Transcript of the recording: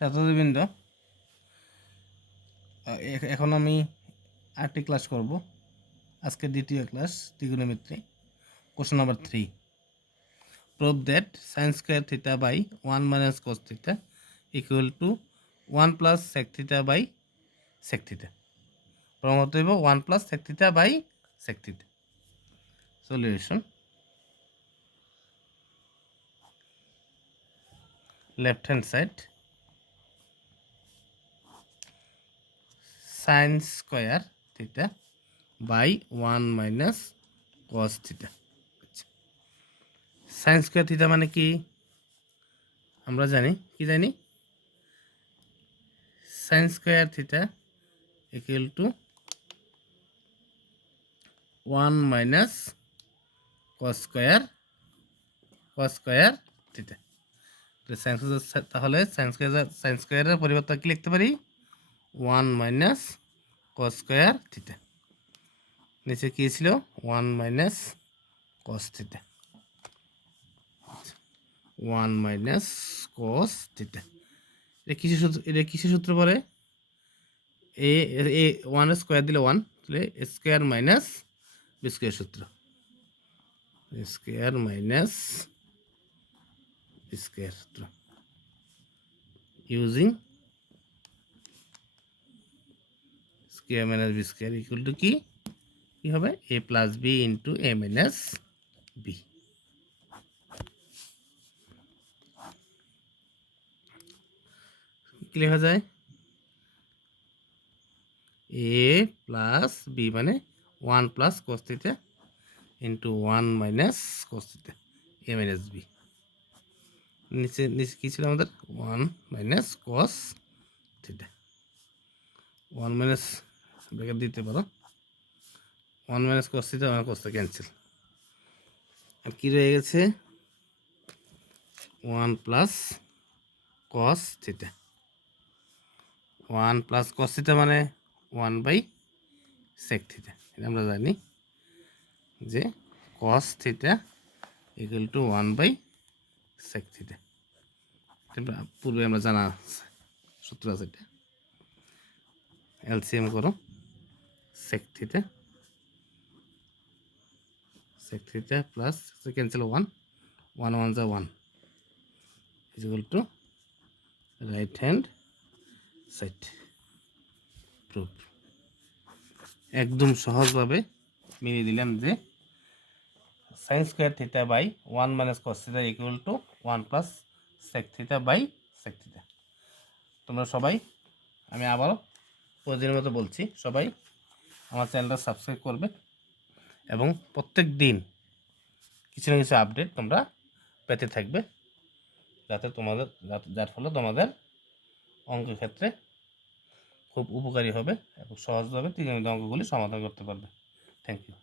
ছাত্রবৃন্দ, এখন আমি আরেকটি ক্লাস করব। আজকে দ্বিতীয় ক্লাস, ত্রিগোণমিতি। Question number 3, prove that sine square theta by 1 minus cos theta equal to 1 plus sec theta by sec theta. প্রমাণ হইব 1 plus sec theta by sec theta. Solution: left hand side sine square theta by 1 minus cos theta. Sine square theta মানে কি আমরা জানি, sine square theta equal to 1 minus cos square theta. তাহলে sine স্কোয়ারের পরিবর্তে কি লিখতে পারি? 1 মাইনাস কস স্কোয়ার থিটা। নিচে কি ছিল? 1 minus cos theta, 1 minus cos theta. এটা কিসের সূত্র পরে? এ 1 স্কোয়ার দিলে 1, তাহলে স্কোয়ার মাইনাস বি স্কোয়ার সূত্র, স্কোয়ার মাইনাস বি স্কোয়ার সূত্র using square minus B square equal to কি হবে? A plus B into A minus B. কি লেখা যায়? এ প্লাস বি মানে 1 plus cos theta into 1 minus cos theta, A minus B. নিচে কি ছিল আমাদের? 1 minus cos theta, 1 minus bracket দিতে পারো, 1 minus cos theta, 1 cos theta cancel. আর কি রয়ে গেছে? 1 plus cos theta, 1 plus cos theta মানে 1 বাই সেক থিটা। এটা আমরা জানি যে cos theta equal to 1 by sec theta. পূর্বে আমরা জানা সূত্র আছে। এটা এলসিএম করো, সেক থিটা প্লাস ক্যান্সেল 1 1 যা 1 is equal to right hand side. Proof একদম সহজভাবে মেনে দিলাম যে sine square theta by 1 minus cos theta equal to 1 plus sec theta by sec theta. তোমরা সবাই, আমি আবারও প্রতিদিনের মতো বলছি, সবাই আমার চ্যানেলটা সাবস্ক্রাইব করবে এবং প্রত্যেক দিন কিছু না কিছু আপডেট তোমরা পেতে থাকবে, যার ফলে তোমাদের অঙ্কের ক্ষেত্রে খুব উপকারী হবে এবং সহজভাবে ত্রিকোণমিতিক অঙ্কগুলি সমাধান করতে পারবে। Thank you.